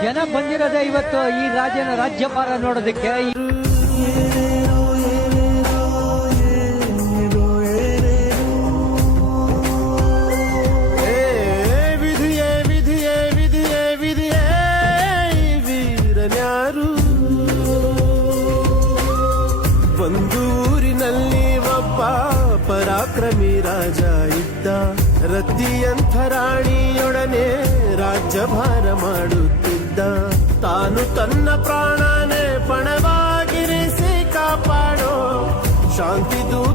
ಜನ ಬಂದಿರೋದೇ ಇವತ್ತು ಈ ರಾಜ್ಯನ ರಾಜ್ಯಪಾಲ ನೋಡೋದಕ್ಕೆ. ಒಂದು ಊರಿನಲ್ಲಿ ಒಬ್ಬ ಪರಾಕ್ರಮಿ ರಾಜ ಇದ್ದ. ರತಿಯಂಥ ರಾಣಿಯೊಡನೆ ರಾಜ್ಯಭಾರ ಮಾಡುತ್ತಿದ್ದ. ತಾನು ತನ್ನ ಪ್ರಾಣನೇ ಪಣವಾಗಿರಿಸಿ ಕಾಪಾಡೋ ಶಾಂತಿ ದೂತ